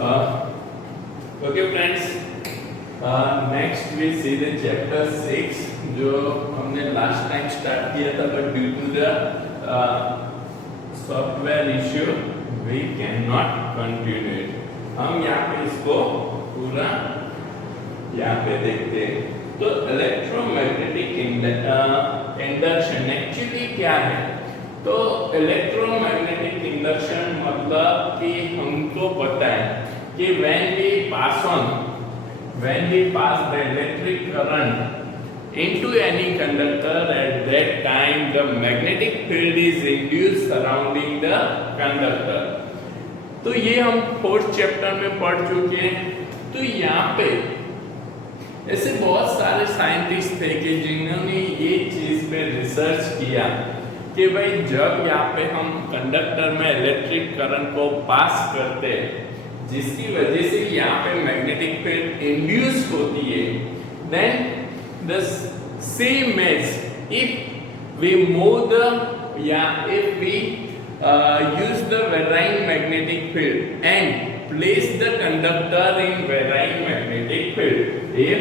Okay friends, next we see the chapter 6 जो हमने last time start किया था, but due to the software issue we can not continue it. हम यहाँ पे इसको पूरा यहाँ पे देखते हैं। तो इलेक्ट्रोमैग्नेटिक इंडक्शन एक्चुअली क्या है? तो इलेक्ट्रोमैग्नेटिक इंडक्शन मतलब कि हमको पता है कि when we pass the electric current into any conductor, at that time the magnetic field is induced surrounding the conductor। तो ये हम फोर्थ चैप्टर में पढ़ चुके हैं। तो यहाँ पे ऐसे बहुत सारे साइंटिस्ट थे कि जिन्होंने ये चीज पे रिसर्च किया कि भाई जब यहाँ पे हम कंडक्टर में इलेक्ट्रिक करंट को पास करते हैं, जिसकी वजह से यहाँ पे मैग्नेटिक फील्ड इंड्यूस होती है, then the same as if we move the या if we use the varying magnetic field and place the conductor in varying magnetic field, if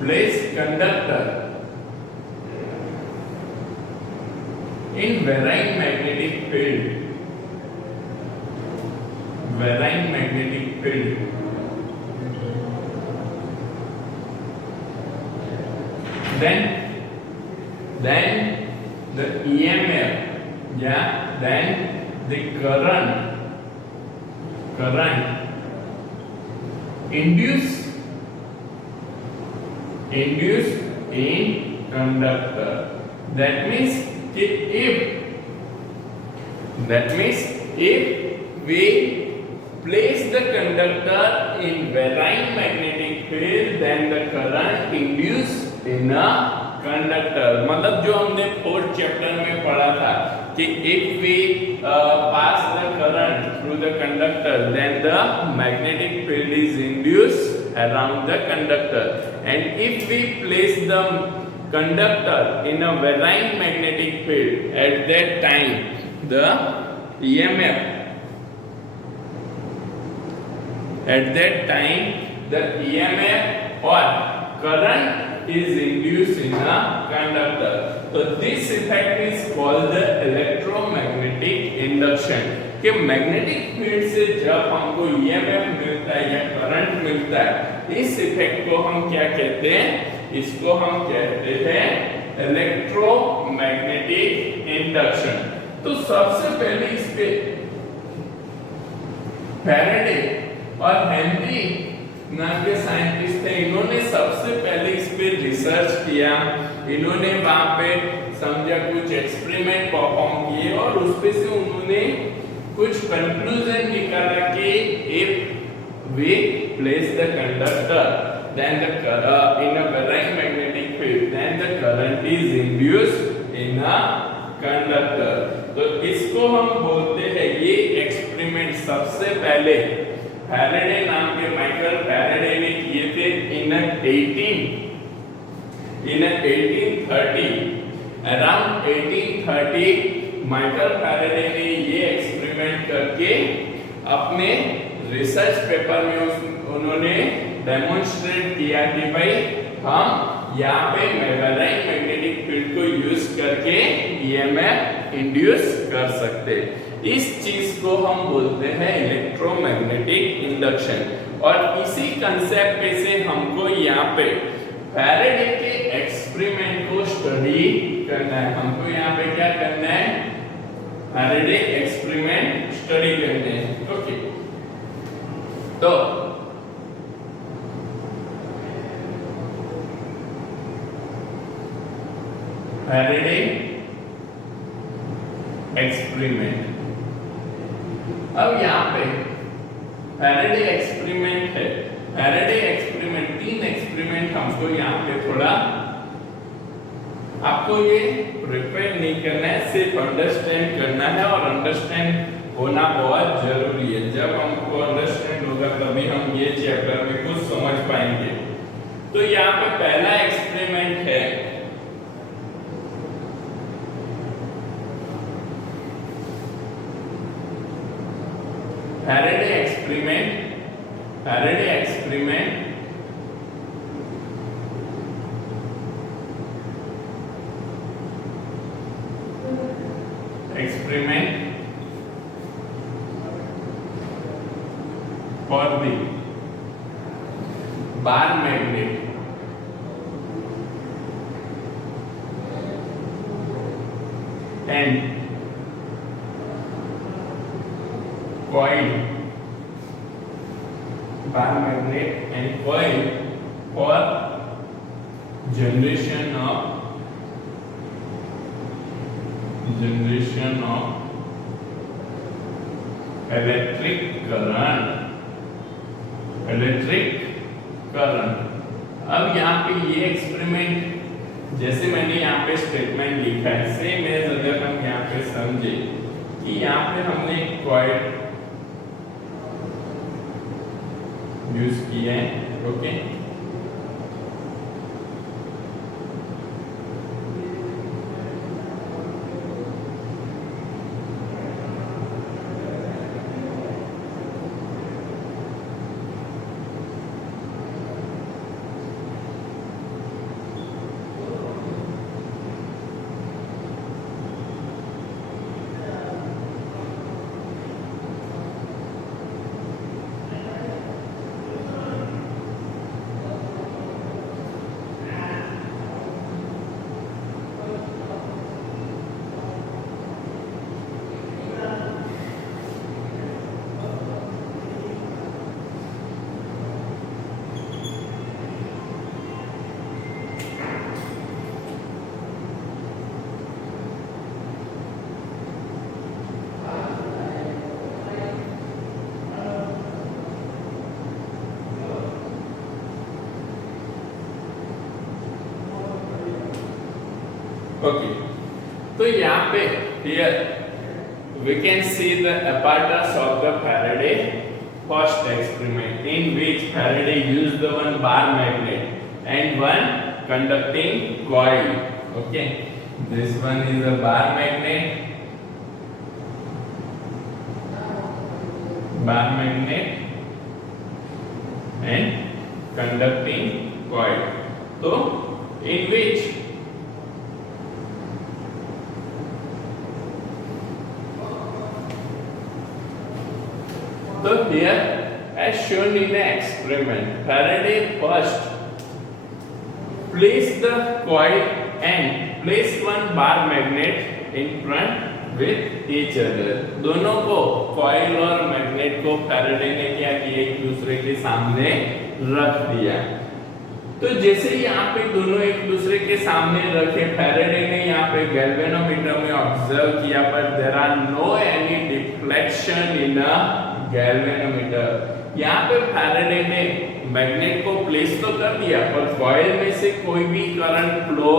place conductor in varying magnetic field, then the EMF, then the current induced in conductor। That means if we place the conductor in varying magnetic field, then the current induced in a conductor। मतलब जो हमने fourth chapter में पढ़ा था कि if we pass the current through the conductor, then the magnetic field is induced around the conductor, and if we place the conductor in a varying magnetic field, at that time the EMF, or current is induced in a conductor। So this effect is called the electromagnetic induction। कि magnetic field से जब हमको EMF मिलता है या current मिलता है, इस इफेक्ट को हम क्या कहते हैं? इसको हम कहते हैं इलेक्ट्रोमैग्नेटिक इंडक्शन। तो सबसे पहले इस पे फैराडे और हेनरी नाम के साइंटिस्ट थे, इन्होंने सबसे पहले इस पे रिसर्च किया। इन्होंने वहां पे समझा, कुछ एक्सपेरिमेंट परफॉर्म किए और उस पे से उन्होंने कुछ कंक्लूजन निकाला कि if we place the conductor then the in a varying magnetic field, then the current is induced in a conductor। तो इसको हम बोलते हैं, ये एक्सपेरिमेंट सबसे पहले फैराडे नाम के माइकल फैराडे ने किए थे इन 1830। अराउंड 1830 माइकल फैराडे ने ये एक्सपेरिमेंट करके अपने रिसर्च पेपर में उन्होंने डेमोन्स्ट्रेट किया कि भाई हम यहाँ पे वेराइंग मैग्नेटिक फील्ड को यूज करके EMF इंड्यूस कर सकते। इस चीज को हम बोलते हैं इलेक्ट्रोमैग्नेटिक इंडक्शन। और इसी कंसेप्ट पे से हमको यहाँ पे फैराडे के एक्सपेरिमेंट को स्टडी करना है। हमको यहाँ पे क्या करना है? फैराडे एक्सपेरिमेंट स्टडी करने हैं। ओके, तो फैराडे एक्सपेरिमेंट, अब यहाँ पे फैराडे एक्सपेरिमेंट है। फैराडे एक्सपेरिमेंट, 3 एक्सपेरिमेंट हमको यहाँ पे थोड़ा आपको ये प्रिपेयर नहीं करना है, सिर्फ अंडरस्टैंड करना है। और अंडरस्टैंड होना बहुत जरूरी है। जब हमको अंडरस्टैंड होगा तभी हम ये चैप्टर में कुछ समझ पाएंगे। तो यहाँ पे पहला एक्सपेरिमेंट है, Faraday experiment, Faraday experiment for the bar magnet and coil, bar magnet and coil for generation of electric current। अब यहाँ पे ये एक्सपेरिमेंट जैसे मैंने यहाँ पे स्टेटमेंट लिखा है सेम एज अगर हम यहाँ पे समझे कि यहाँ पे हमने एक कॉइल यूज किया है, ओके। Okay, तो यहाँ पे here we can see the apparatus of the Faraday first experiment in which Faraday used the one bar magnet and one conducting coil. Okay, this one is a bar magnet, and conducting coil. So in which so here as shown in the experiment, Faraday first placed the coil and placed one bar magnet in front with each other. दोनों को coil और magnet को Faraday ने क्या किया, एक दूसरे के सामने रख दिया। तो जैसे ही यहाँ पे दोनों एक दूसरे के सामने रखे, Faraday ने यहाँ पे गैल्वेनोमीटर में ऑब्जर्व किया पर there are no any deflection in a galvanometer. यहाँ पे Faraday ने मैग्नेट को प्लेस तो कर दिया पर कॉइल में से कोई भी करंट फ्लो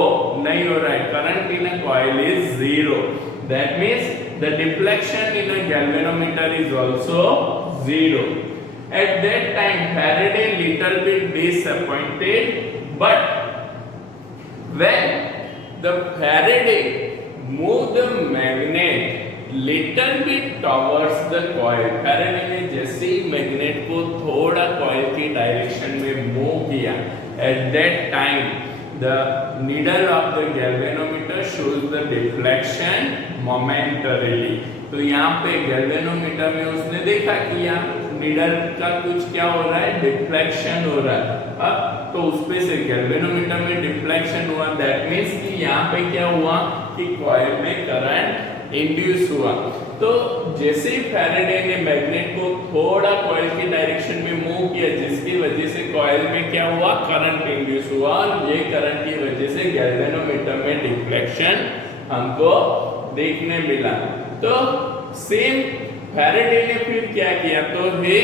नहीं हो रहा है। Current in a coil is zero, that means the deflection in a galvanometer is also zero. At that time Faraday little bit disappointed, but when the Faraday moved the magnet little bit towards the coil, Faraday ने जैसे ही magnet को थोड़ा coil की direction में move किया, at that time the needle of the galvanometer shows the deflection momentarily। तो यहाँ पे गैल्वेनोमीटर में उसने देखा कि यहाँ नीडल का कुछ क्या हो रहा है, डिफ्लेक्शन हो रहा है। अब तो उस पे से गैल्वेनोमीटर में डिफ्लेक्शन हुआ, दैट मींस कि यहाँ पे क्या हुआ कि कॉइल में करंट इंड्यूस हुआ। तो जैसे ही Faraday ने मैग्नेट को थोड़ा कॉइल की डायरेक्शन में मूव किया, जिसकी वजह से कॉइल में क्या हुआ, करंट इंड्यूस हुआ, और ये करंट की वजह से गैल्वेनोमीटर में डिफ्लेक्शन हमको देखने मिला। तो सेम Faraday ने फिर क्या किया, तो he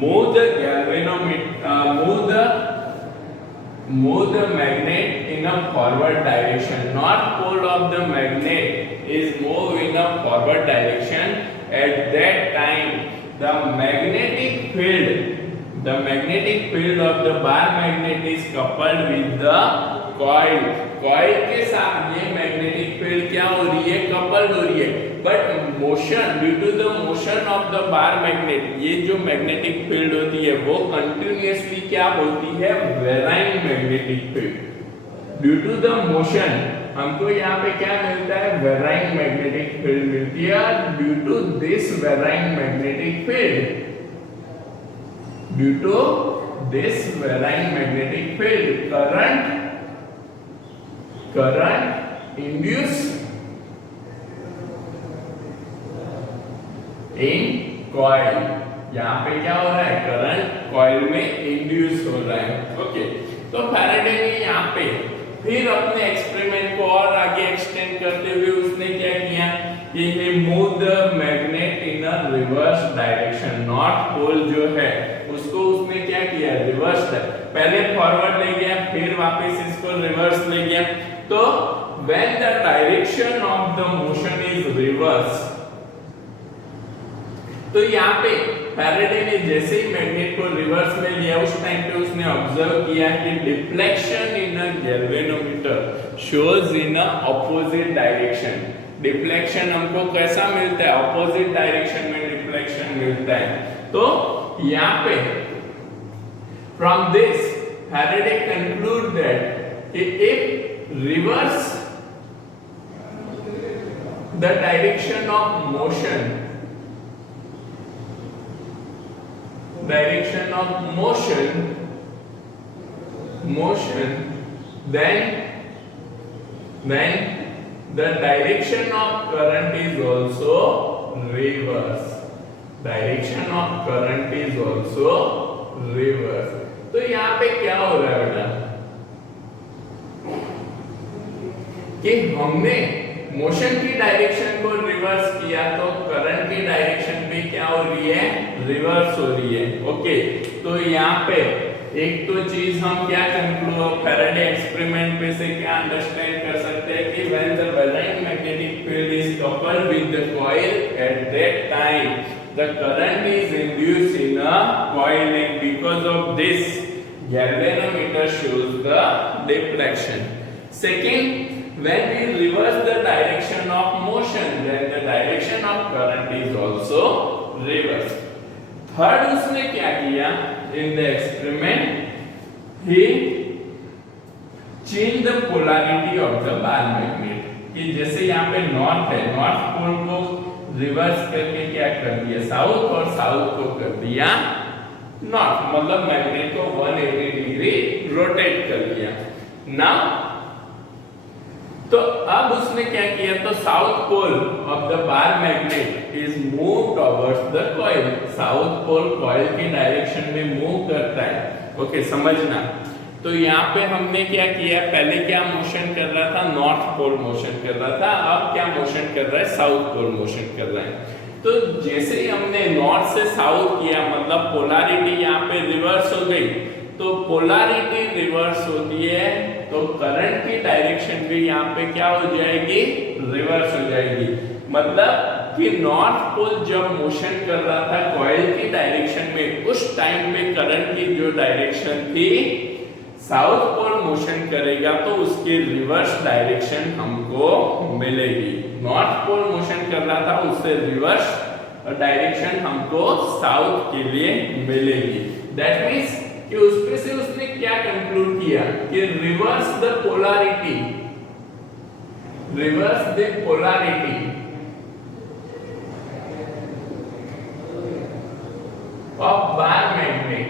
move the galvanometer, move the magnet in a forward direction. North pole of the magnet is moved in a forward direction. At that time, the magnetic field of the bar magnet is coupled with the coil। Coil के साथ ये magnetic field क्या हो रही है, coupled हो रही है। But due to the motion of the bar magnet, ये जो मैग्नेटिक फील्ड होती है वो कंटिन्यूअसली क्या होती है, varying magnetic field. Due to the motion हमको यहाँ पे क्या मिलता है, वेराइंग मैग्नेटिक फील्ड मिलती है। Due to this varying magnetic field, due to this varying magnetic field current induce in coil, यहाँ पे क्या हो रहा है, करंट कॉइल में इंड्यूस हो रहा है। ओके, तो फैराडे ने यहाँ पे फिर अपने एक्सपेरिमेंट को और आगे एक्सटेंड करते हुए उसने क्या किया कि he moved the magnet in a reverse direction, north pole जो है उसको उसने क्या किया, रिवर्स, पहले फॉरवर्ड ले गया फिर वापस इसको रिवर्स ले गया। तो when the direction of the motion is reverse, तो यहाँ पे फैराडे ने जैसे ही मैग्नेट को रिवर्स में लिया उस टाइम पे उसने ऑब्जर्व किया कि deflection in a galvanometer shows in a opposite direction. Deflection हमको कैसा मिलता है, ऑपोजिट डायरेक्शन में डिफ्लेक्शन मिलता है। तो यहाँ पे from this Faraday conclude that if reverse the direction of motion, direction of motion, then the direction of current is also reverse, direction of current is also reverse। तो यहाँ पे क्या हो रहा है बेटा कि हमने मोशन की डायरेक्शन को रिवर्स किया तो करंट की डायरेक्शन भी क्या हो रही है, रिवर्स हो रही है। ओके, तो यहाँ पे एक तो चीज हम क्या कंक्लूड फैराडे एक्सपेरिमेंट पे से क्या अंडरस्टैंड कर सकते हैं कि when the varying magnetic field is coupled with the coil eight that time the current is induced in a coil and because of this galvanometer shows the deflection. Second, when we reverse the direction of motion then the direction of current is also reversed। Third उसने क्या किया in the experiment, he changed the polarity of the bar magnet, कि जैसे यहाँ पे north है, north pole को reverse करके क्या कर दिया, साउथ, और साउथ को कर दिया नॉर्थ, मतलब मैग्नेट को 180 डिग्री रोटेट कर दिया ना। तो अब उसने क्या किया, तो south pole of the bar magnet is move towards the coil, south pole coil की डायरेक्शन में मूव करता है। ओके, समझना। तो यहाँ पे हमने क्या किया, पहले क्या मोशन कर रहा था, नॉर्थ पोल मोशन कर रहा था, अब क्या मोशन कर रहा है, साउथ पोल मोशन कर रहा है। तो जैसे ही हमने नॉर्थ से साउथ किया मतलब पोलैरिटी यहाँ पे रिवर्स हो गई, तो पोलैरिटी रिवर्स होती है तो करंट की डायरेक्शन भी यहाँ पे क्या हो जाएगी, रिवर्स हो जाएगी। मतलब कि नॉर्थ पोल जब मोशन कर रहा था कॉइल की डायरेक्शन में, उस टाइम पे करंट की जो डायरेक्शन थी साउथ पोल मोशन करेगा तो उसके रिवर्स डायरेक्शन हमको मिलेगी। नॉर्थ पोल मोशन कर रहा था उससे रिवर्स डायरेक्शन हमको साउथ के लिए मिलेगी। दैट मींस कि उसपे से उसने क्या कंक्लूड किया कि reverse the polarity of bar magnet,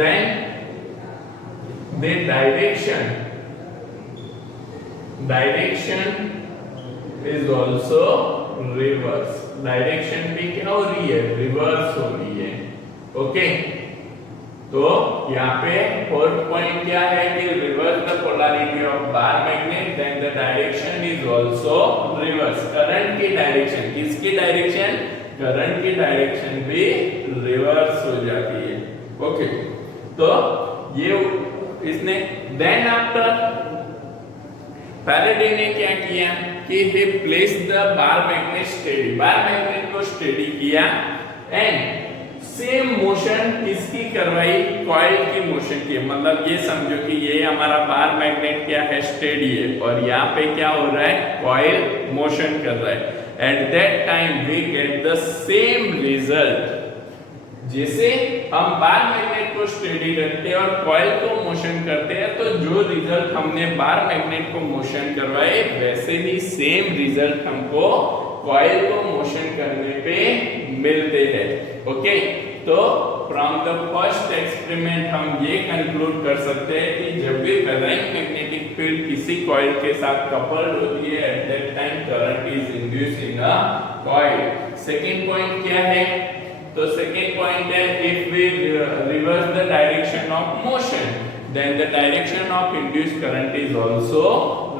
then the direction is also reverse, direction भी क्या हो रही है, रिवर्स हो रही है। ओके, तो यहाँ पे फोर्थ पॉइंट क्या है कि reverse the polarity of bar magnet then the direction is also reverse. Current की डायरेक्शन, किसकी डायरेक्शन, करंट की डायरेक्शन भी रिवर्स हो जाती है। ओके, तो ये इसने देन आफ्टर फैराडे ने क्या किया कि he placed the bar magnet steady, bar magnet को स्टेडी किया एंड सेम मोशन किसकी करवाई, कॉइल की मोशन की। मतलब ये समझो कि ये हमारा बार मैग्नेट क्या है, स्टेडी है, और यहाँ पे क्या हो रहा है, कॉइल मोशन कर रहा है। At that time we get the same result. जैसे हम बार मैग्नेट को स्टेडी रखते हैं और कॉइल को मोशन करते हैं, तो जो रिजल्ट हमने बार मैग्नेट को मोशन करवाए, वैसे ही सेम रिजल्ट हमको कॉइल को मोशन करने पे मिलते हैं। ओके, तो फ्रॉम द फर्स्ट एक्सपेरिमेंट हम ये कंक्लूड कर सकते हैं कि जब भी फेराइट मैग्नेटिक फील्ड किसी कॉइल के साथ कपल्ड होती है, at that time current is induced in a coil. Second point क्या है, तो सेकंड पॉइंट है, if we reverse the direction of motion, then the direction of induced current is also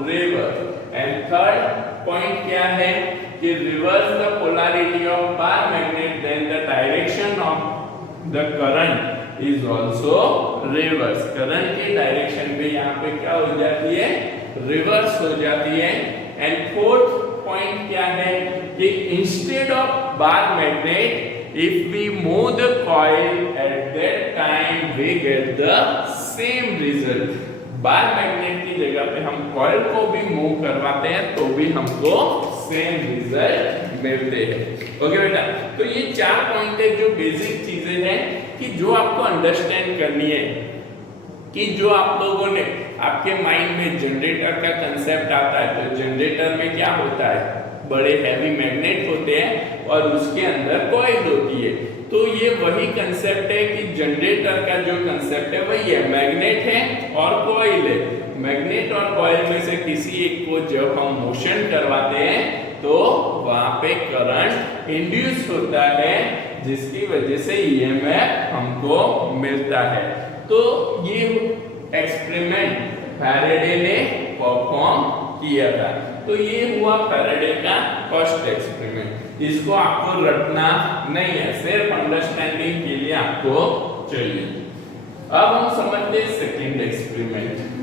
reverse. And third point क्या है कि reverse the polarity of bar magnet, then the direction of the current is also reverse. current की direction भी यहाँ पे क्या हो जाती है, reverse हो जाती है। And fourth point क्या है कि instead of bar magnet, if we move the coil at that time we get the same result. Bar magnet की जगह पे हम कॉइल को भी मूव करवाते हैं तो भी हमको सेम रिजल्ट मिलते हैं। ओके बेटा, तो ये 4 पॉइंट है जो बेसिक चीजें हैं कि जो आपको अंडरस्टैंड करनी है कि जो आप लोगों ने आपके माइंड में जनरेटर का कंसेप्ट आता है, तो जनरेटर में क्या होता है, बड़े हैवी मैग्नेट होते हैं और उसके अंदर कॉइल होती है। तो ये वही कंसेप्ट है कि जनरेटर का जो कंसेप्ट है वही है, मैग्नेट है और कॉइल है। मैग्नेट और कॉइल में से किसी एक को जब हम मोशन करवाते हैं तो वहां पे करंट इंड्यूस होता है, जिसकी वजह से ईएमएफ हमको मिलता है। तो ये एक्सपेरिमेंट फैराडे ने परफॉर्म किया था। तो ये हुआ फैराडे का फर्स्ट एक्सपेरिमेंट। इसको आपको रटना नहीं है, सिर्फ अंडरस्टैंडिंग के लिए आपको चाहिए। अब हम समझते हैं second experiment.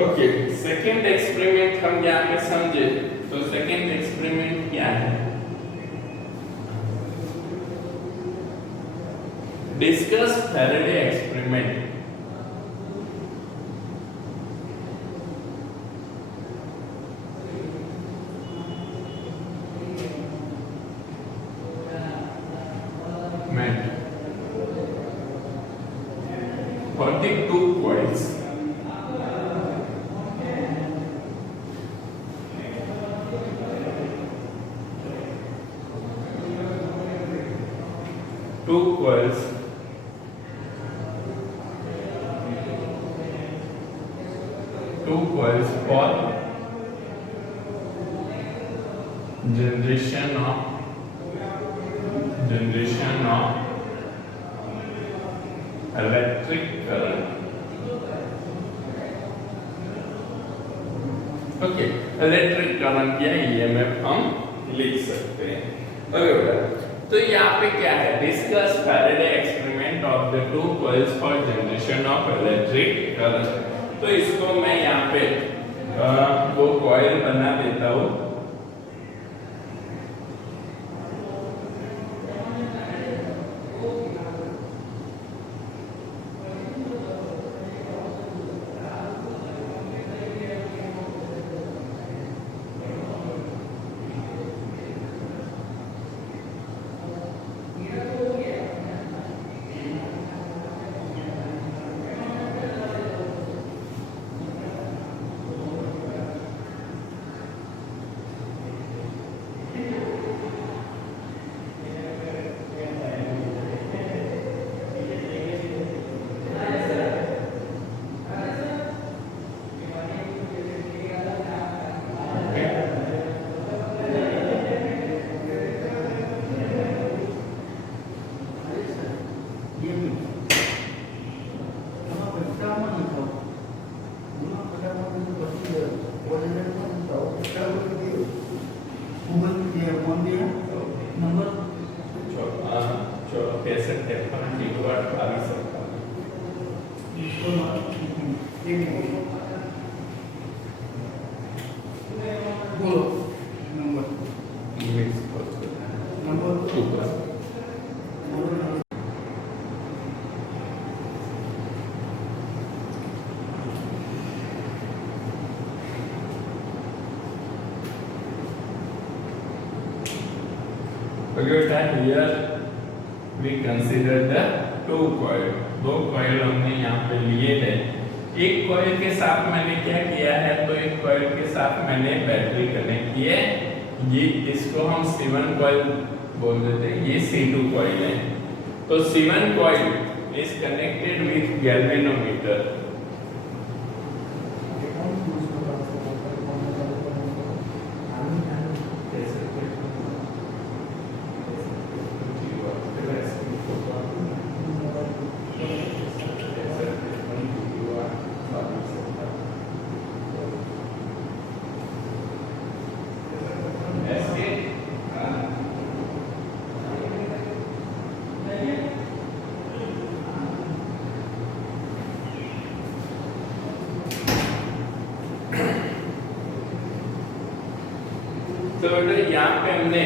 Okay, second experiment हम यहाँ पे समझे। तो सेकेंड एक्सपेरिमेंट क्या है, discuss Faraday experiment. For the two coils, two coils for generation of electric current। Okay, electric current या ईएमएफ हम लिख सकते हैं। ओके, तो यहाँ पे क्या है, discuss Faraday experiment of the two coils for generation of electric current. तो इसको मैं यहाँ पे वो कॉइल बना देता हूँ। बोलो नंबर नंबर 2 पर here we consider the two coil. दो कॉइल हमने यहाँ पे लिए थे। एक कॉइल के साथ मैंने क्या किया है, तो एक कॉइल के साथ मैंने बैटरी कनेक्ट की है। ये इसको हम C1 कॉइल बोल देते हैं, ये C2 कॉइल है। तो C1 coil is connected with galvanometer. तो यहाँ पे हमने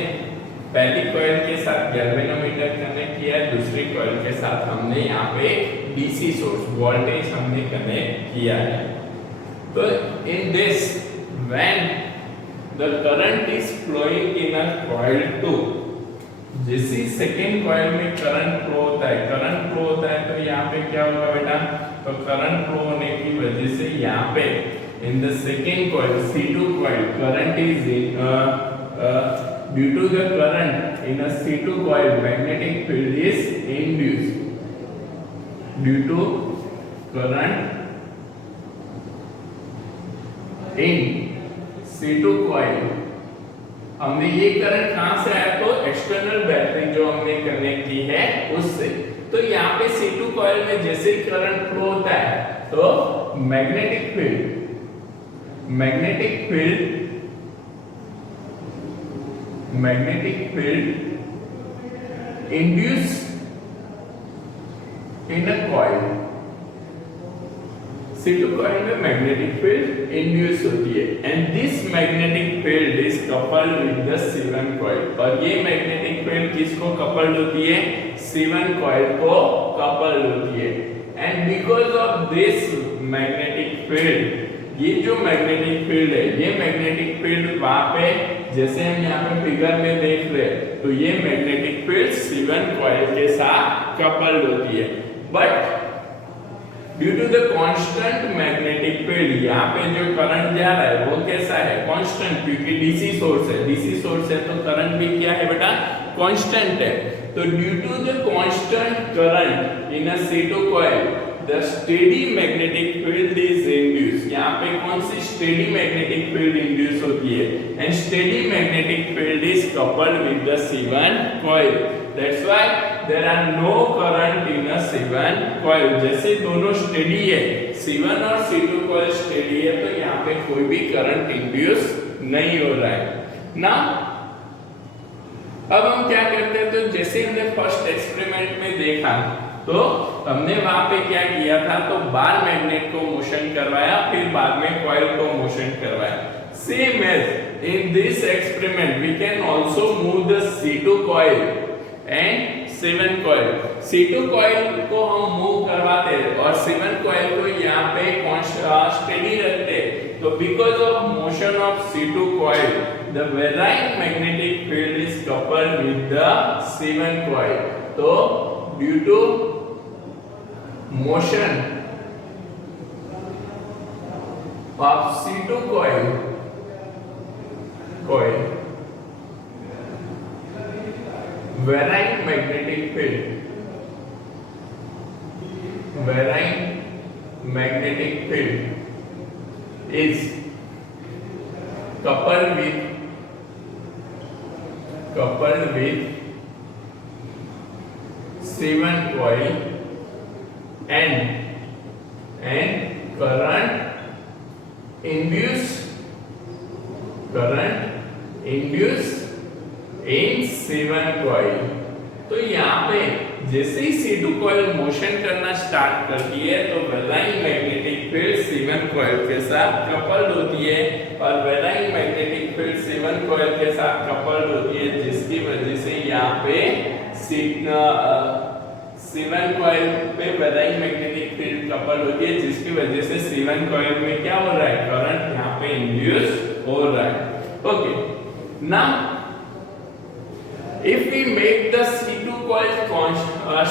पहली कॉइल के साथ गैल्वेनोमीटर कनेक्ट किया है, दूसरी कॉइल के साथ हमने यहाँ पे डीसी सोर्स वोल्टेज हमने कनेक्ट किया है। तो in this when the current is flowing in a coil 2, जैसे सेकेंड कॉइल में करंट फ्लो होता है, तो यहाँ पे क्या होगा बेटा, तो करंट फ्लो होने की वजह से यहाँ पे in the second coil C2 coil current is due to the current in a C2 coil magnetic field is induced due to current in C2 coil। हमने ये करंट कहां से आया, तो एक्सटर्नल बैटरी जो हमने कनेक्ट की है उससे। तो यहाँ पे C2 कॉइल में जैसे ही करंट फ्लो होता है तो magnetic field induced in a coil। C2 coil में मैग्नेटिक फील्ड इंड्यूस होती है and this magnetic field is coupled with the C1 coil। और ये मैग्नेटिक फील्ड किसको कपल्ड होती है, C1 coil को कपल्ड होती है। And because of this magnetic field, ये जो मैग्नेटिक फील्ड है, ये मैग्नेटिक फील्ड वहां पे जैसे हम यहाँ पे फिगर में देख रहे हैं, तो ये मैग्नेटिक फील्ड C1 कॉइल के साथ कपल्ड होती है। But due to the constant magnetic field, यहाँ पे जो करंट जा रहा है वो कैसा है, कांस्टेंट, क्योंकि डीसी सोर्स है तो करंट भी क्या है बेटा, कांस्टेंट है। तो due to the constant current in a C2 coil the steady magnetic field is induced। यहाँ पे कौन सी steady magnetic field induce होती है, and steady magnetic field is coupled with the C1 coil। That's why there are no current in a C1 coil। जैसे दोनों steady है, C1 और C2 coil steady है, तो यहाँ पे कोई भी करंट इंड्यूस नहीं हो रहा है ना। अब हम क्या करते हैं, तो जैसे हमने फर्स्ट एक्सपेरिमेंट में देखा, तो हमने वहां पे क्या किया था, तो बार मैग्नेट को मोशन करवाया, फिर बाद में कॉइल को मोशन करवाया। Same as in this experiment we can also move the C2 coil and C1 coil. C2 coil को हम मूव करवाते हैं और C1 कॉइल को यहाँ पे स्टेडी रखते हैं। तो because of motion of C2 coil the varying magnetic field is coupled with the C1 coil. तो due to motion of C2 coil varying magnetic field is coupled with C1 coil and current induced in C1 coil। तो यहाँ पे जैसे ही C2 coil motion करना start करती है तो valine magnetic field C1 coil के साथ कपल्ड होती है और valine magnetic field C1 coil के साथ कपल्ड होती है, जिसकी वजह से यहाँ पे C1 कॉइल पे वेलाइन मैग्नेटिक फील्ड कपल्ड होती है, जिसकी वजह से C1 कॉइल में क्या हो रहा है, करंट यहाँ पे इंड्यूस हो रहा है। Okay, now if we make the C2 coil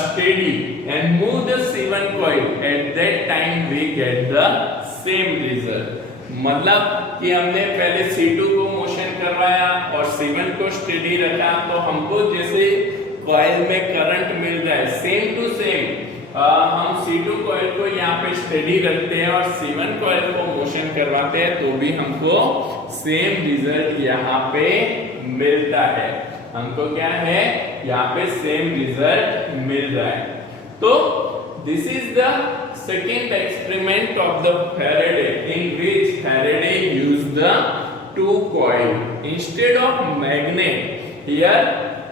steady and move the C1 coil, at that time we get the same result। मतलब कि हमने पहले C2 को मोशन करवाया और C1 को स्टेडी रखा, तो हमको जैसे कॉइल में करंट मिल रहा है सेम टू सेम, हम C2 कॉइल को यहाँ पे स्टेडी रखते हैं और C1 कॉइल को मोशन करवाते हैं तो भी हमको सेम रिजल्ट यहाँ पे मिलता है। हमको क्या है, यहाँ पे सेम रिजल्ट मिल रहा है। तो this is the second experiment of the Faraday in which Faraday used the two coil instead of magnet। Here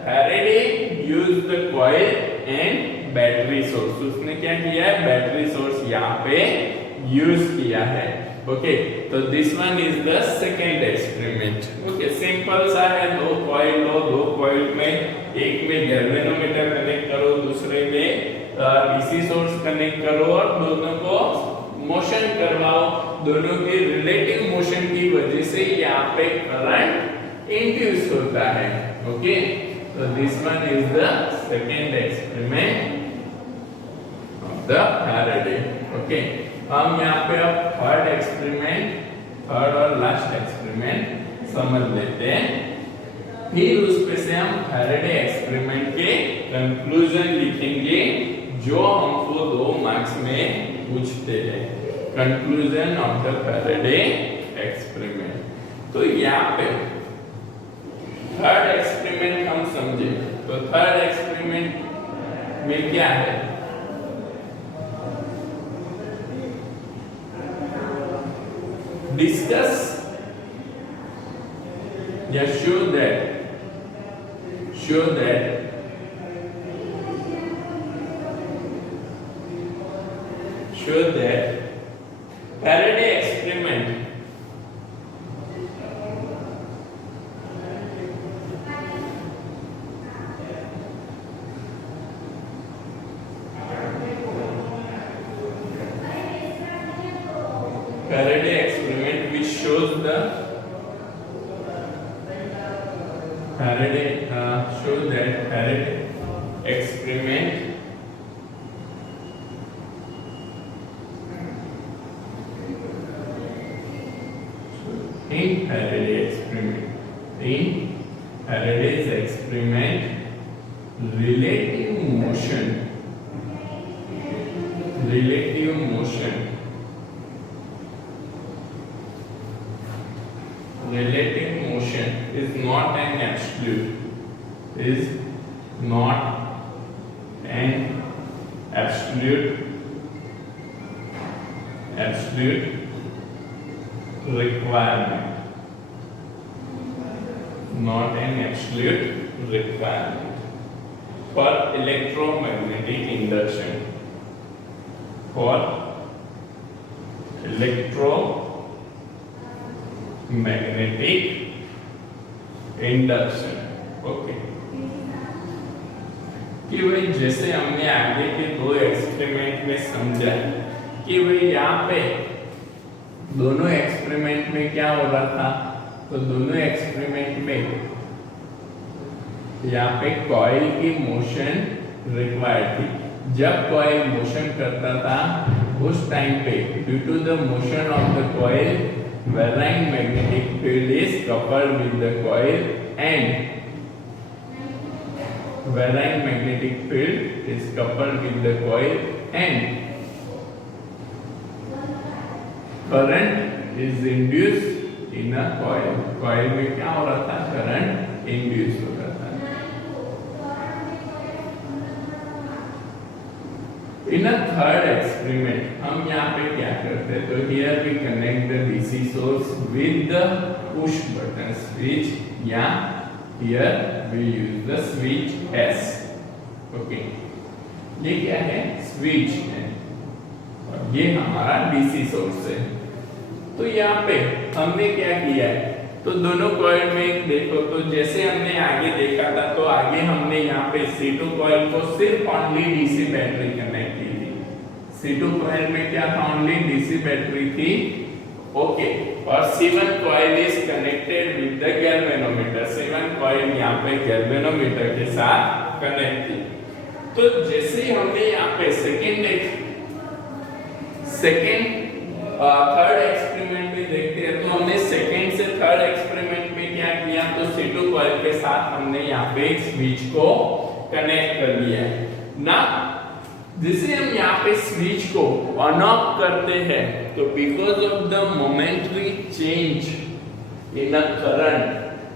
Faraday used the coil and battery source. उसने क्या किया है, बैटरी सोर्स यहाँ पे यूज किया है। ओके, तो this one is the second experiment. Okay, simple सा है, दो कॉइल लो, दो कॉइल में एक में गैल्वेनोमीटर कनेक्ट करो, दूसरे में डीसी सोर्स कनेक्ट करो और दोनों को मोशन करवाओ। दोनों के रिलेटिव मोशन की वजह से यहाँ पे करंट इंड्यूस होता है। Okay, so this one is the second experiment of the Faraday। okay, हम यहाँ पे अब थर्ड एक्सपेरिमेंट, थर्ड और लास्ट एक्सपेरिमेंट समझ लेते हैं, फिर उस पे से हम Faraday एक्सपेरिमेंट के कंक्लूजन लिखेंगे जो हमको 2 मार्क्स में पूछते हैं। Conclusion of the Faraday experiment. तो यहाँ पे थर्ड एक्सपेरिमेंट हम समझे, तो थर्ड एक्सपेरिमेंट में क्या है, डिस्कस या show that Faraday experiment which shows the Faraday experiment in Faraday's experiment relative motion is not an absolute requirement, not an absolute requirement for electromagnetic induction, for electromagnetic induction। Okay, कि भाई जैसे हमने आगे के 2 experiment में समझा कि भाई यहाँ पे दोनों एक्सपेरिमेंट में क्या हो रहा था, तो दोनों एक्सपेरिमेंट में यहाँ पे कॉइल की मोशन रिक्वायर्ड थी। जब कॉइल मोशन करता था उस टाइम पे due to the motion of the coil वेलाइन magnetic field is coupled with the coil and वेलाइन magnetic field is coupled with the coil and current is induced in a coil. Coil में क्या हो रहा था, current induce हो रहा था। इन अ थर्ड एक्सपेरिमेंट हम यहाँ पे क्या करते हैं, तो here we connect the DC source with the push button switch या here we use the switch S. Okay, ये क्या है, स्विच है, और ये हमारा डीसी सोर्स है। तो यहाँ पे हमने क्या किया है, तो दोनों कॉइल में देखो, तो जैसे हमने आगे देखा था, तो आगे हमने यहाँ पे C2 कॉइल को सिर्फ ओनली डीसी बैटरी कनेक्ट की थी। C2 कॉइल में क्या था, ओनली डीसी बैटरी थी, ओके। और C1 coil is connected with the galvanometer. C1 coil यहाँ पे गैल्वेनोमीटर के साथ कनेक्ट थी। तो जैसे ही हमने यहाँ पे थर्ड एक्सपेरिमेंट में देखते हैं, तो हमने सेकेंड से थर्ड एक्सपेरिमेंट में क्या किया, तो C2 कॉइल के साथ हमने यहाँ पे एक स्विच को कनेक्ट कर लिया है ना। जिसे हम यहाँ पे स्विच को ऑन ऑफ करते हैं, तो because of the momentary change in a current,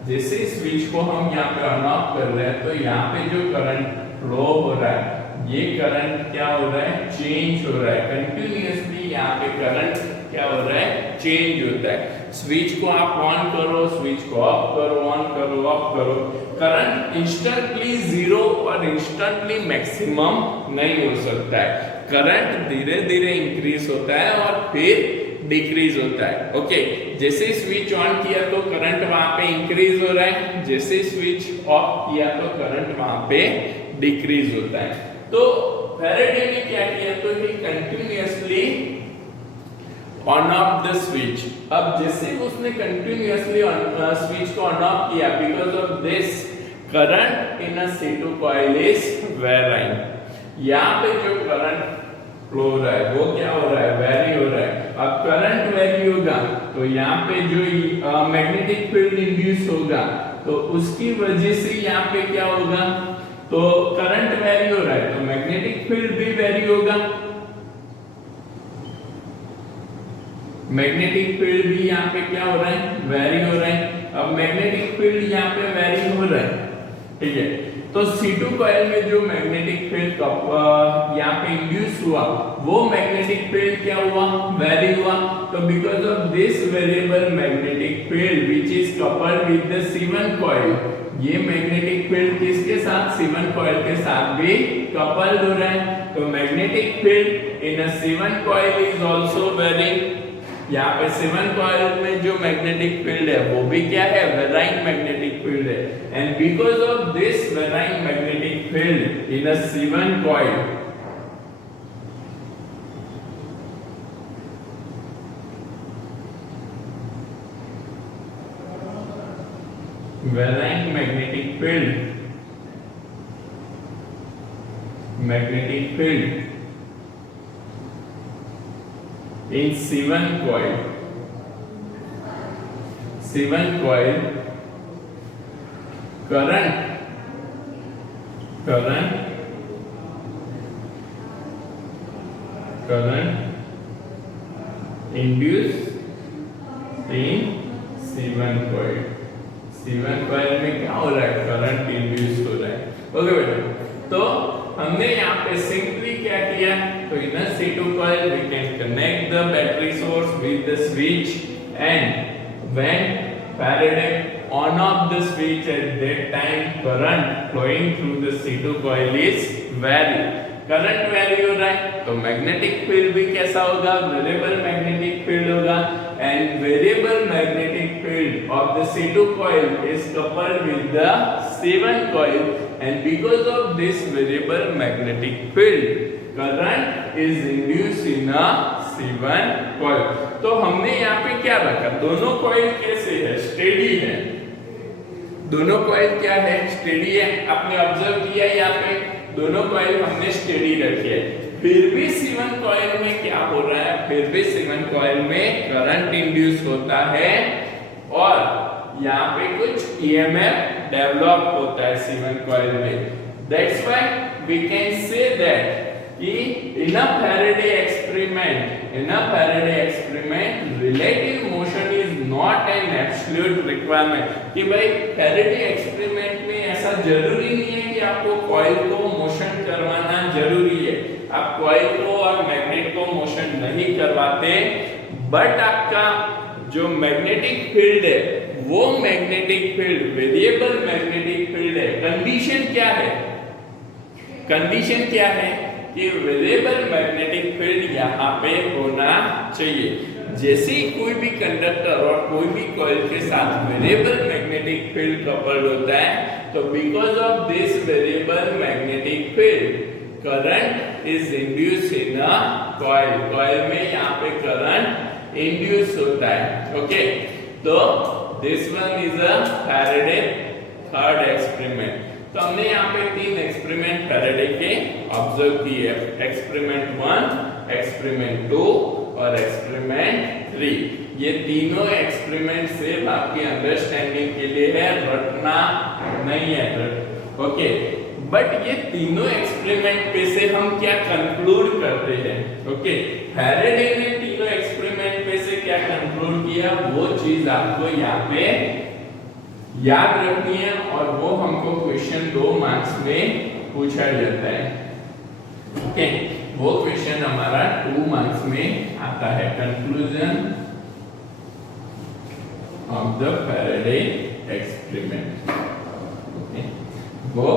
जैसे स्विच को हम यहाँ पे ऑन ऑफ कर रहे हैं, तो यहाँ पे जो करंट फ्लो हो रहा है, ये करंट क्या हो रहा है, चेंज हो रहा है कंटिन्यूअसली। यहाँ पे करंट क्या हो रहा है, चेंज होता है। स्विच को आप ऑन करो, स्विच को ऑफ करो, ऑन करो, ऑफ करो, करंट इंस्टेंटली जीरो और इंस्टेंटली मैक्सिमम नहीं हो सकता है। करंट धीरे धीरे इंक्रीज होता है और फिर डिक्रीज होता है, ओके। जैसे स्विच ऑन किया तो करंट वहां पे इंक्रीज हो रहा है, जैसे स्विच ऑफ किया तो करंट वहां पे डिक्रीज होता है। तो फैराडे ने क्या किया, तो he continuously on off the switch. अब जैसे उसने कंटिन्यूअसली स्विच को ऑन ऑफ किया, because of this current in a C2 coil is varying. यहाँ पे जो करंट फ्लो हो रहा है वो क्या हो रहा है, वेरी हो रहा है। अब करंट वेरी होगा तो यहाँ पे जो मैग्नेटिक फील्ड इंड्यूस होगा, तो उसकी वजह से यहाँ पे क्या होगा, तो करंट वेरी हो रहा है तो मैग्नेटिक फील्ड भी वेरी होगा। मैग्नेटिक फील्ड भी यहाँ पे क्या हो रहा है, वेरी हो रहा है। अब मैग्नेटिक फील्ड यहाँ पे वेरी हो रहा है, ठीक है। तो C2 कॉइल में जो मैग्नेटिक फील्ड यहाँ पे इंड्यूस हुआ, वो मैग्नेटिक फील्ड क्या हुआ, वेरी हुआ। तो because of this variable magnetic field which is coupled with the C1 coil, ये मैग्नेटिक फील्ड किसके साथ, C1 कॉइल के साथ भी कपल्ड हो रहा है। तो magnetic field in a C1 coil is also varying. यहाँ पे C1 कॉइल में जो मैग्नेटिक फील्ड है वो भी क्या है, वेराइंग मैग्नेटिक फील्ड है। And because of this varying magnetic field in a C1 coil, varying magnetic field in C1 coil, current induced in C1 coil। C1 coil में क्या हो रहा है, करंट इंड्यूस हो रहा है, ओके बेटा। तो हमने यहाँ पे सिंपली क्या किया, तो in a C2 coil we can connect the battery source with the switch, and when Faraday on off the switch, at that time current flowing through the C2 coil is vary। Current very हो रहा है तो magnetic field भी कैसा होगा, variable magnetic field होगा। And variable magnetic field of the C2 coil is coupled with the C1 coil, and because of this variable magnetic field current is induced in a C1 coil। तो हमने यहाँ पे क्या रखा, दोनों coil कैसे है, स्टेडी है। दोनों कॉइल क्या है, स्टेडी है। आपने ऑब्जर्व किया यहाँ पे दोनों कॉइल हमने स्टेडी रखी है। फिर भी C1 कॉइल में क्या हो रहा है, फिर भी C1 कॉइल में करंट इंड्यूस होता है और यहाँ पे कुछ EMF डेवलप होता है C1 कॉइल में। That's why we can say that कि in a Faraday experiment relative motion is not an absolute requirement। कि भाई Faraday experiment में ऐसा जरूरी नहीं है कि आपको कॉइल को मोशन करवाना जरूरी है। आप कॉइल को और मैग्नेट को मोशन नहीं करवाते, बट आपका जो मैग्नेटिक फील्ड है वो magnetic field variable magnetic field है। कंडीशन क्या है, कंडीशन क्या है कि वेरिएबल मैग्नेटिक फील्ड यहाँ पे होना चाहिए। जैसे ही कोई भी कंडक्टर और कोई भी कॉइल के साथ वेरिएबल मैग्नेटिक फील्ड कपल्ड होता है तो because of this variable magnetic field current is induce in a coil. Coil में यहाँ पे करंट इंड्यूस होता है। ओके, तो this one is a Faraday third experiment. तो हमने यहाँ पे 3 एक्सपेरिमेंट फैराडे के ऑब्जर्व किए, एक्सपेरिमेंट 1, एक्सपेरिमेंट 2 और एक्सपेरिमेंट 3। ये तीनों एक्सपेरिमेंट सिर्फ आपकी अंडरस्टैंडिंग के लिए है, रटना नहीं है। ओके, बट ये तीनों एक्सपेरिमेंट पे से हम क्या कंक्लूड करते हैं? ओके, फैराडे ने तीनों एक्सपेरिमेंट पे से क्या कंक्लूड किया वो चीज आपको यहाँ पे याद रखनी है और वो हमको क्वेश्चन 2 मार्क्स में पूछा जाता है। ओके, वो क्वेश्चन हमारा 2 मार्क्स में आता है, conclusion of the Faraday experiment. Okay, वो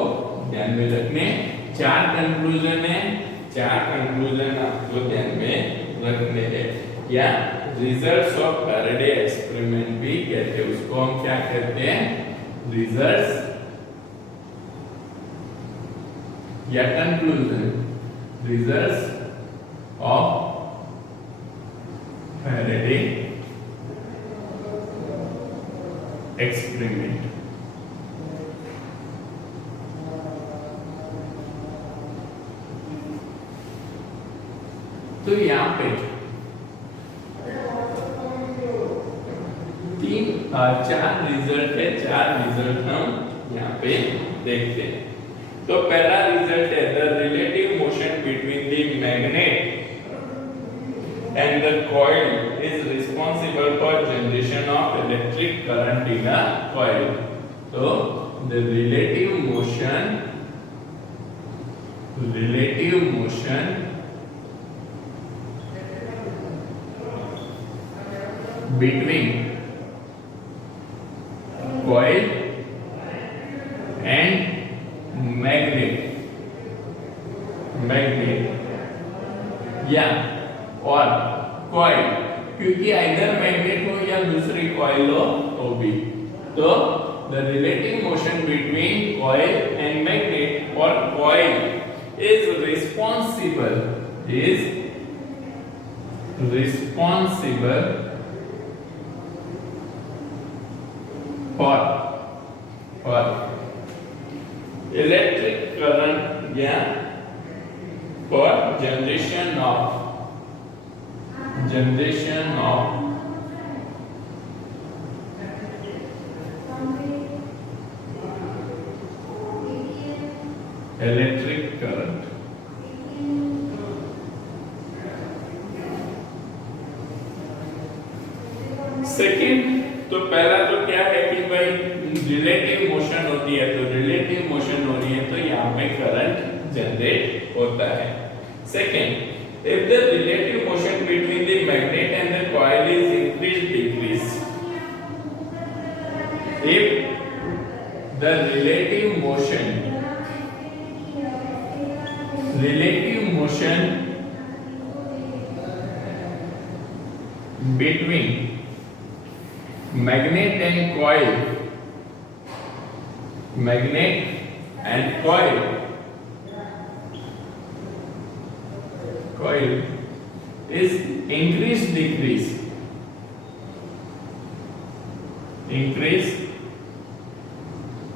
ध्यान में रखने। 4 कंक्लूजन है, 4 कंक्लूजन आपको ध्यान में रखने हैं। या रिजल्ट्स ऑफ फैराडे एक्सपेरिमेंट भी कहते हैं, उसको हम क्या कहते हैं? रिजल्ट्स या conclusion. Results of Faraday experiment. तो यहाँ पे 4 रिजल्ट है, 4 रिजल्ट हम यहाँ पे देखते हैं। तो पहला रिजल्ट है the relative motion between the magnet and the coil is responsible for generation of electric current in a coil. तो the relative motion between coil and magnet या और coil, क्योंकि आइदर मैग्नेट हो या दूसरी coil हो तो भी। तो the relative motion between coil and magnet or coil is responsible for electric current या for generation of electric current। Second, तो पहला तो क्या है कि भाई रिलेटिव मोशन होती है, तो रिलेटिव मोशन हो रही है तो यहाँ पे करंट जनरेट होता है। Second, if the relative motion between the magnet and the coil is increased decrease, if the relative motion between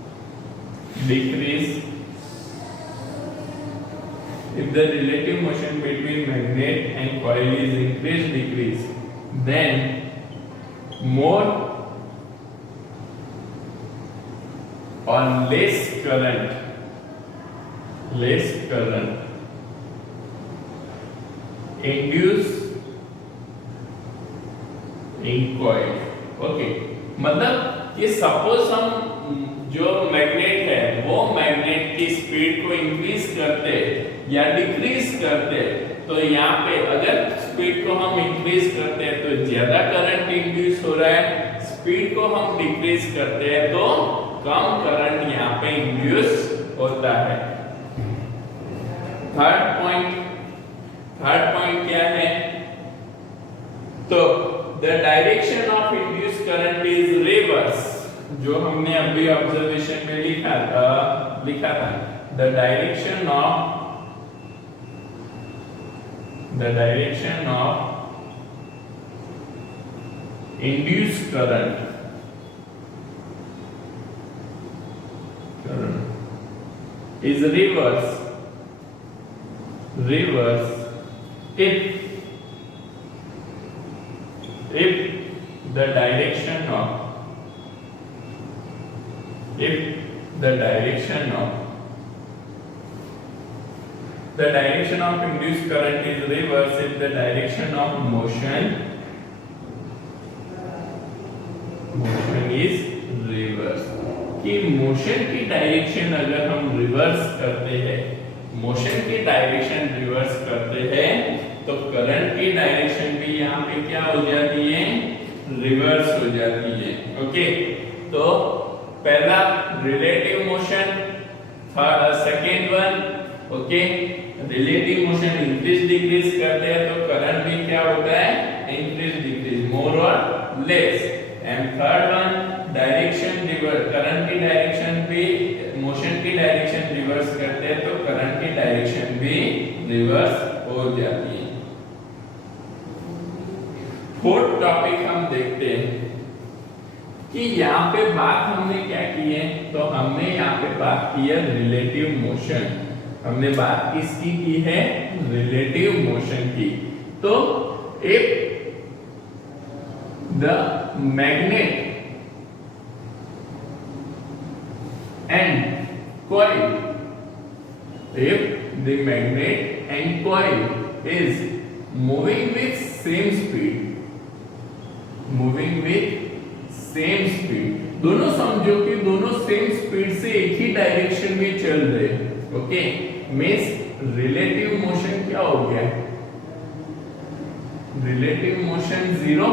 magnet and coil is increase decrease, if the relative motion between magnet and coil is increase decrease, then more or less current induce in coil। Okay, मतलब कि suppose हम जो magnet है वो magnet की speed को increase करते या डिक्रीज करते, तो यहाँ पे अगर स्पीड को हम इंक्रीज करते हैं तो ज्यादा करंट इंड्यूस हो रहा है, स्पीड को हम डिक्रीज करते हैं तो कम करंट यहाँ पे इंड्यूस होता है। थर्ड पॉइंट क्या है? तो the direction of induce current is reverse, जो हमने अभी ऑब्जर्वेशन में लिखा था the direction of induce current is reverse if the direction of induced current is reverse if the direction of motion is reverse, कि मोशन की direction अगर हम रिवर्स करते हैं, तो करंट की डायरेक्शन भी यहाँ पे क्या हो जाती है? रिवर्स हो जाती है। ओके, तो पहला relative motion, second one, okay, relative motion increase decrease करते हैं तो करंट भी क्या होता है? इंक्रीज डिक्रीज, मोर और less. And third one direction reverse, current की डायरेक्शन भी मोशन की डायरेक्शन रिवर्स करते हैं तो करंट की डायरेक्शन भी रिवर्स हो जाती है। फोर्थ टॉपिक हम देखते हैं कि यहाँ पे बात हमने क्या की है? तो हमने यहाँ पे बात की है रिलेटिव मोशन। हमने बात किसकी की है? रिलेटिव मोशन की। तो if the magnet and coil, if the magnet and coil is moving with same speed, दोनों समझो कि दोनों सेम स्पीड से एक ही डायरेक्शन में चल रहे हैं। ओके, मींस रिलेटिव मोशन क्या हो गया? Relative motion zero,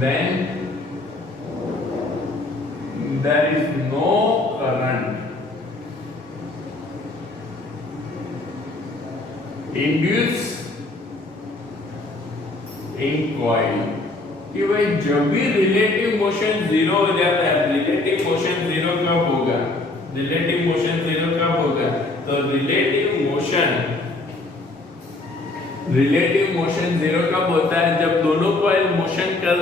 then there is no current induced in coil। कि भाई जब भी रिलेटिव मोशन जीरो हो जाता है, रिलेटिव मोशन जीरो कब होगा? तो रिलेटिव मोशन जीरो कब होता है? जब दोनों कॉइल मोशन कर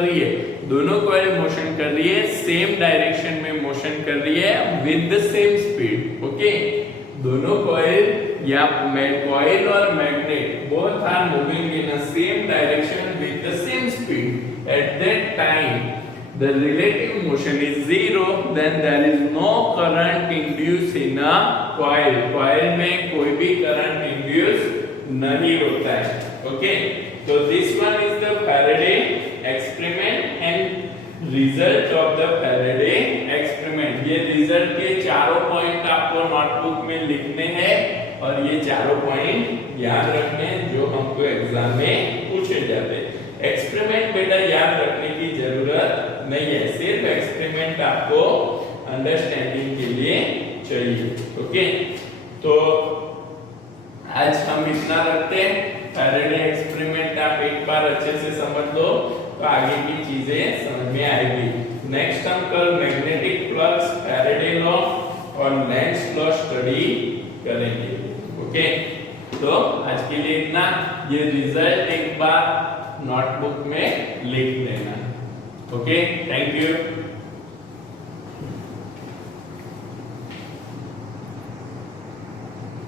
रही है, सेम डायरेक्शन में मोशन कर रही है with the same speed. Okay, दोनों कॉइल या कॉइल और magnet both are moving in a same direction with the same speed. At that time the relative motion is zero, then there is no current induced in a coil। coil में कोई भी current induced नहीं होता है। Okay, तो this one is the Faraday experiment and result of the Faraday experiment. ये result के चारों पॉइंट आपको नोटबुक में लिखने हैं और ये चारों पॉइंट याद रखने जो हमको एग्जाम में पूछे जाते हैं। एक्सपेरिमेंट बेटा याद रखने की जरूरत नहीं है, सिर्फ एक्सपेरिमेंट आपको अंडरस्टैंडिंग के लिए चाहिए। ओके, तो आज हम इतना रखते हैं। फैराडे एक्सपेरिमेंट आप एक बार अच्छे से समझ लो तो आगे की चीजें समझ में आएगी। नेक्स्ट हम कल मैग्नेटिक फ्लक्स, फैराडे लॉ और लेंज लॉ स्टडी करेंगे। ओके, तो आज के लिए इतना। ये रिजल्ट एक बार नोटबुक में लिख देना। Okay, thank you.